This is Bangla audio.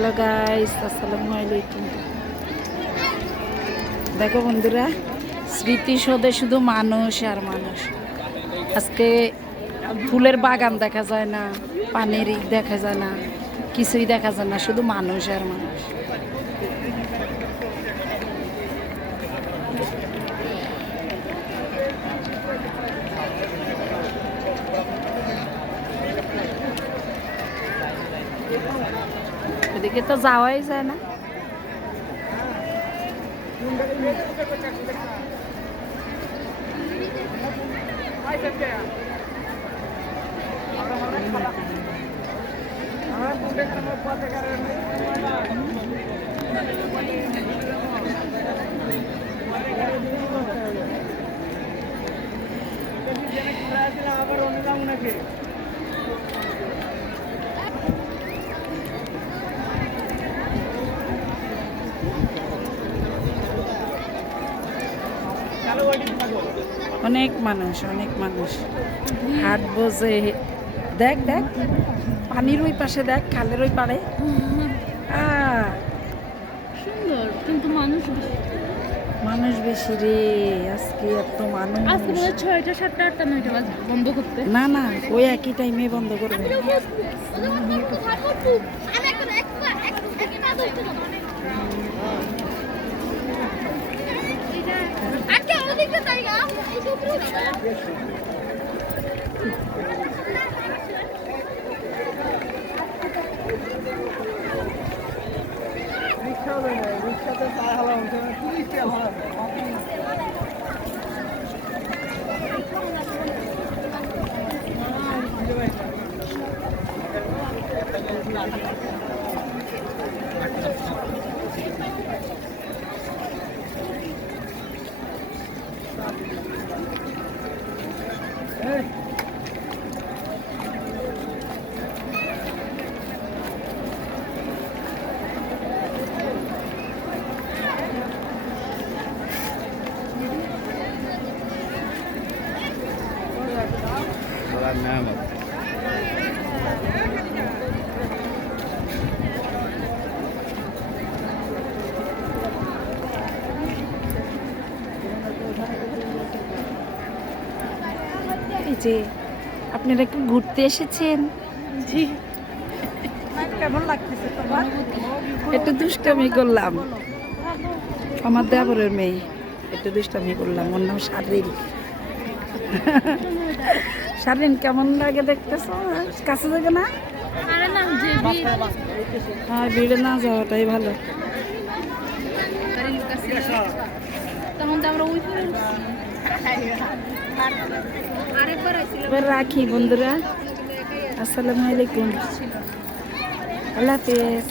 হ্যালো গাইস, আসসালামু আলাইকুম। দেখো বন্ধুরা, স্মৃতিসৌধে শুধু মানুষ আর মানুষ। আজকে ফুলের বাগান দেখা যায় না, পানির দেখা যায় না, কিছুই দেখা যায় না, শুধু মানুষ আর মানুষ। এদিকে তো যাওয়াই যায় না। অনেক মানুষ, অনেক মানুষ হাট বসে। দেখ দেখ, পানির ওই পাশে দেখ, খালের ওই পাড়ে সুন্দর, কিন্তু মানুষ মানুষ বেশি রে। আজকে এত মানুষ। আজকে মনে হয় 6টা 7টা 8টা 9টা বাজে বন্ধ করতে। না না, ওই একই টাইমে বন্ধ করবে। এই যে আপনারা কি ঘুরতে এসেছেন? জি, কেমন লাগতেছে তোমার? একটু দুষ্টামি করলাম, আমার দেবরের মেয়ে, একটু দুষ্টামি করলাম। ওর নাম শারীন। শারীন, কেমন লাগে দেখতেছো? কাছে যাবে না? আরে না, যে হ্যাঁ, ভিড়ে না যাওয়াটাই ভালো। তখন তো আমরা ওই করে আরেকবার আইছিল। এবার রাখি বন্ধুরা, আসসালামু আলাইকুম, আল্লাহ হাফেজ।